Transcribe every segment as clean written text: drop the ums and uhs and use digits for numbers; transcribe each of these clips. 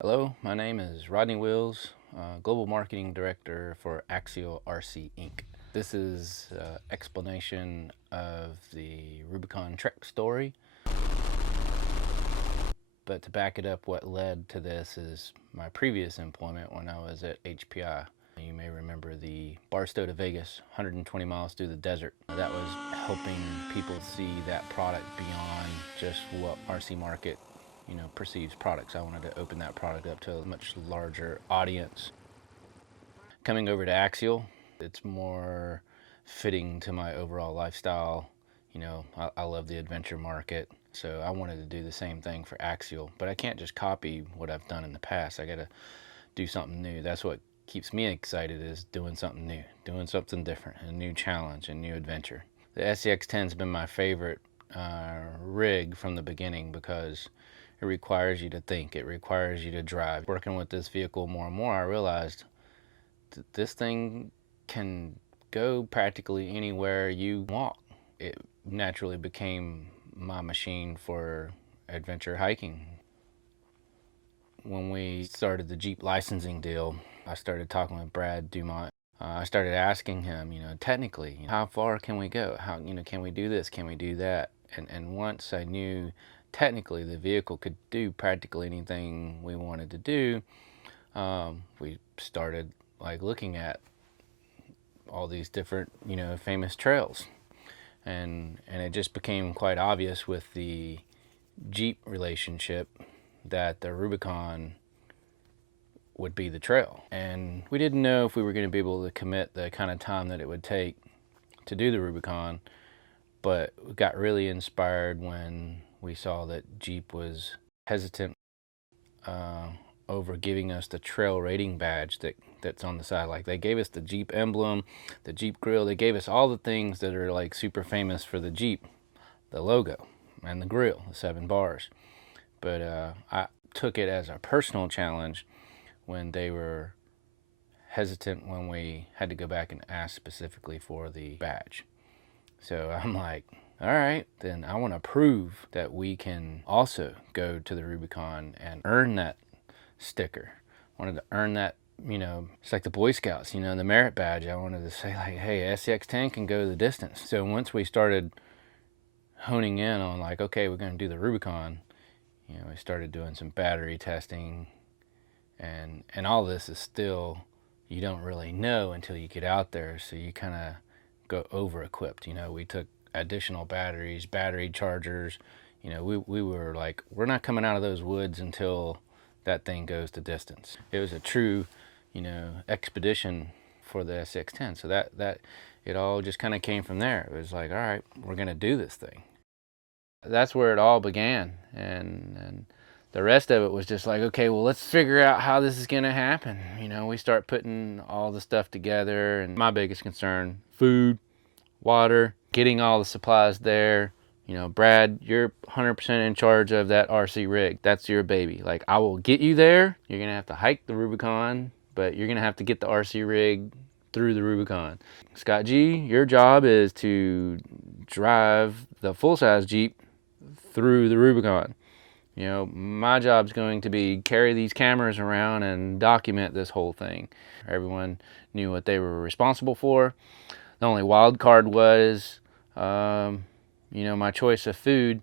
Hello, my name is Rodney Wills, Global Marketing Director for Axial RC Inc. This is an explanation of the Rubicon Trek story, but to back it up, what led to this is my previous employment when I was at HPI. You may remember the Barstow to Vegas, 120 miles through the desert. That was helping people see that product beyond just what RC market perceives products. I wanted to open that product up to a much larger audience. Coming over to Axial, it's more fitting to my overall lifestyle. I love the adventure market, so I wanted to do the same thing for Axial, but I can't just copy what I've done in the past. I gotta do something new. That's what keeps me excited, is doing something new, doing something different, a new challenge, a new adventure. The SCX10 has been my favorite rig from the beginning because it requires you to think, it requires you to drive. Working with this vehicle more and more, I realized that this thing can go practically anywhere you want. It naturally became my machine for adventure hiking. When we started the Jeep licensing deal, I started talking with Brad Dumont. I started asking him, technically, how far can we go? How, can we do this? Can we do that? And once I knew technically the vehicle could do practically anything we wanted to do, we started looking at all these different, famous trails. And it just became quite obvious with the Jeep relationship that the Rubicon would be the trail. And we didn't know if we were going to be able to commit the kind of time that it would take to do the Rubicon, but we got really inspired when we saw that Jeep was hesitant over giving us the trail rating badge that's on the side. Like, they gave us the Jeep emblem, the Jeep grill, they gave us all the things that are super famous for the Jeep, the logo and the grill, the 7 bars. But I took it as a personal challenge when they were hesitant when we had to go back and ask specifically for the badge. So I'm like, all right, then I want to prove that we can also go to the Rubicon and earn that sticker. I wanted to earn that, it's like the Boy Scouts, the merit badge. I wanted to say, hey, SCX10 can go the distance. So once we started honing in on okay, we're going to do the Rubicon, we started doing some battery testing, and all this is still, you don't really know until you get out there, so you kind of go over equipped. We took additional batteries, battery chargers. We were like, we're not coming out of those woods until that thing goes the distance. It was a true, expedition for the SCX10. So that it all just kind of came from there. It was like, all right, we're gonna do this thing. That's where it all began, and the rest of it was just like, okay, well, let's figure out how this is gonna happen. We start putting all the stuff together, and my biggest concern: food, water, getting all the supplies there. Brad, you're 100% in charge of that RC rig. That's your baby. Like, I will get you there. You're gonna have to hike the Rubicon, but you're gonna have to get the RC rig through the Rubicon. Scott G, your job is to drive the full-size Jeep through the Rubicon. My job's going to be carry these cameras around and document this whole thing. Everyone knew what they were responsible for. The only wild card was, my choice of food,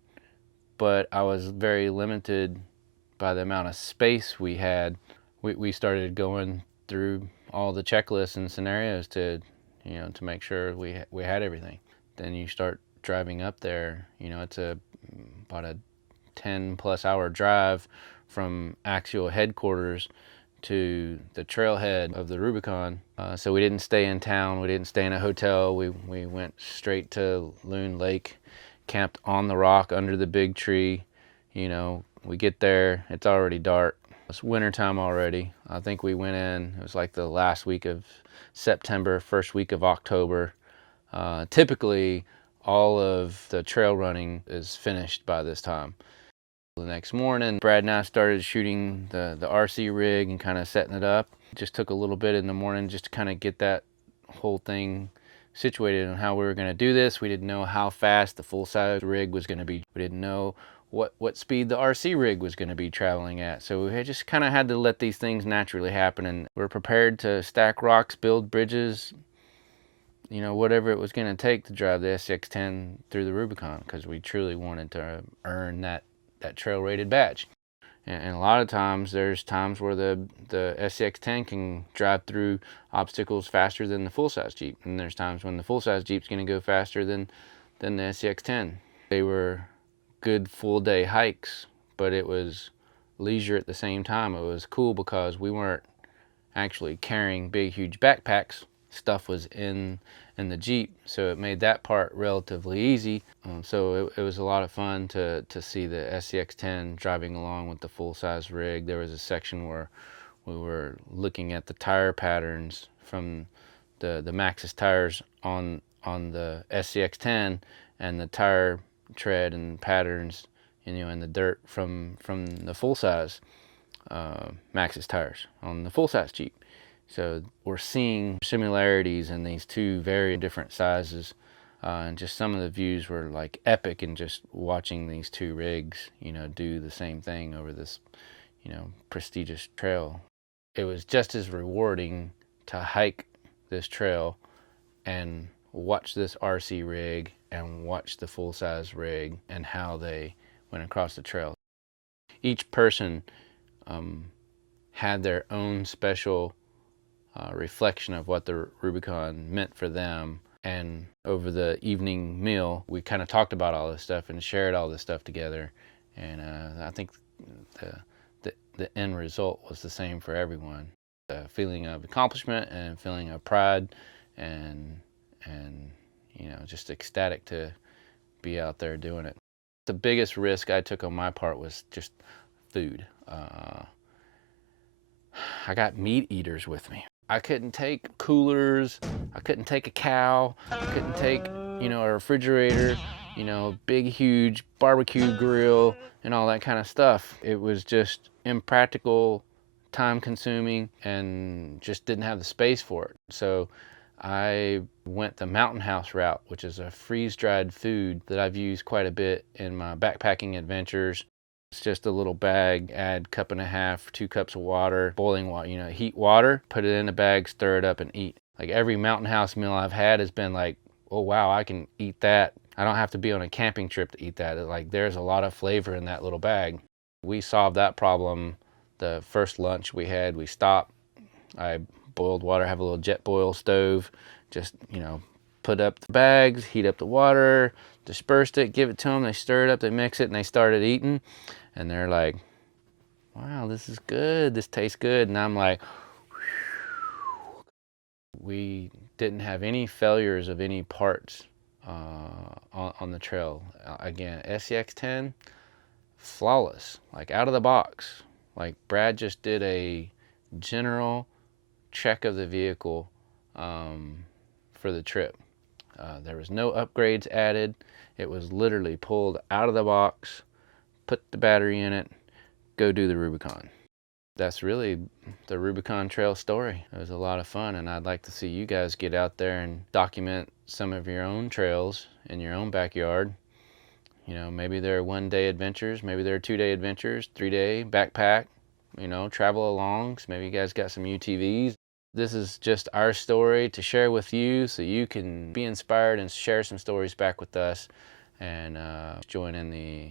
but I was very limited by the amount of space we had. We started going through all the checklists and scenarios to make sure we had everything. Then you start driving up there. It's about a 10+ hour drive from Axial headquarters to the trailhead of the Rubicon. So we didn't stay in town, we didn't stay in a hotel. We went straight to Loon Lake, camped on the rock under the big tree. We get there, it's already dark. It's wintertime already. I think we went in, it was like the last week of September, first week of October. Typically, all of the trail running is finished by this time. The next morning, Brad and I started shooting the RC rig and kind of setting it up. It just took a little bit in the morning just to kind of get that whole thing situated on how we were going to do this. We didn't know how fast the full-size rig was going to be. We didn't know what speed the RC rig was going to be traveling at. So we just kind of had to let these things naturally happen, and we're prepared to stack rocks, build bridges, you know, whatever it was going to take to drive the SCX10 through the Rubicon, because we truly wanted to earn that trail rated badge. And a lot of times, there's times where the SCX10 can drive through obstacles faster than the full-size Jeep, and there's times when the full-size Jeep's going to go faster than the SCX10. They were good full-day hikes, but it was leisure at the same time. It was cool because we weren't actually carrying big, huge backpacks. Stuff was in the Jeep, so it made that part relatively easy. So it was a lot of fun to see the SCX10 driving along with the full-size rig. There was a section where we were looking at the tire patterns from the Maxxis tires on the SCX10, and the tire tread and patterns, you know, in the dirt from the full-size Maxxis tires on the full-size Jeep. So we're seeing similarities in these two very different sizes, and just some of the views were like epic, and just watching these two rigs, you know, do the same thing over this, you know, prestigious trail. It was just as rewarding to hike this trail and watch this RC rig and watch the full-size rig and how they went across the trail. Each person had their own special reflection of what the Rubicon meant for them. And over the evening meal, we kind of talked about all this stuff and shared all this stuff together. And I think the end result was the same for everyone. A feeling of accomplishment and feeling of pride, and you know, just ecstatic to be out there doing it. The biggest risk I took on my part was just food. I got meat eaters with me. I couldn't take coolers, I couldn't take a cow, I couldn't take, you know, a refrigerator, you know, big huge barbecue grill and all that kind of stuff. It was just impractical, time consuming, and just didn't have the space for it. So I went the Mountain House route, which is a freeze-dried food that I've used quite a bit in my backpacking adventures. It's just a little bag, add 1.5 cups, 2 cups of water, boiling water, you know, heat water, put it in a bag, stir it up and eat. Like every Mountain House meal I've had has been like, oh wow, I can eat that. I don't have to be on a camping trip to eat that. Like there's a lot of flavor in that little bag. We solved that problem the first lunch we had. We stopped, I boiled water, have a little jet boil stove, just, you know, put up the bags, heat up the water, dispersed it, give it to them, they stir it up, they mix it, and they started eating. And they're like, wow, this is good, this tastes good. And I'm like, whew. We didn't have any failures of any parts on the trail. Again, SCX10, flawless, like out of the box. Like Brad just did a general check of the vehicle for the trip. There was no upgrades added. It was literally pulled out of the box, put the battery in it, go do the Rubicon. That's really the Rubicon Trail story. It was a lot of fun, and I'd like to see you guys get out there and document some of your own trails in your own backyard. You know, maybe they're 1-day adventures, maybe they're 2-day adventures, 3-day backpack, you know, travel along. So maybe you guys got some UTVs. This is just our story to share with you so you can be inspired and share some stories back with us, and join in the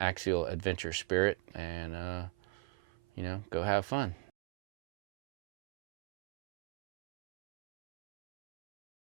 Axial adventure spirit, and you know, go have fun.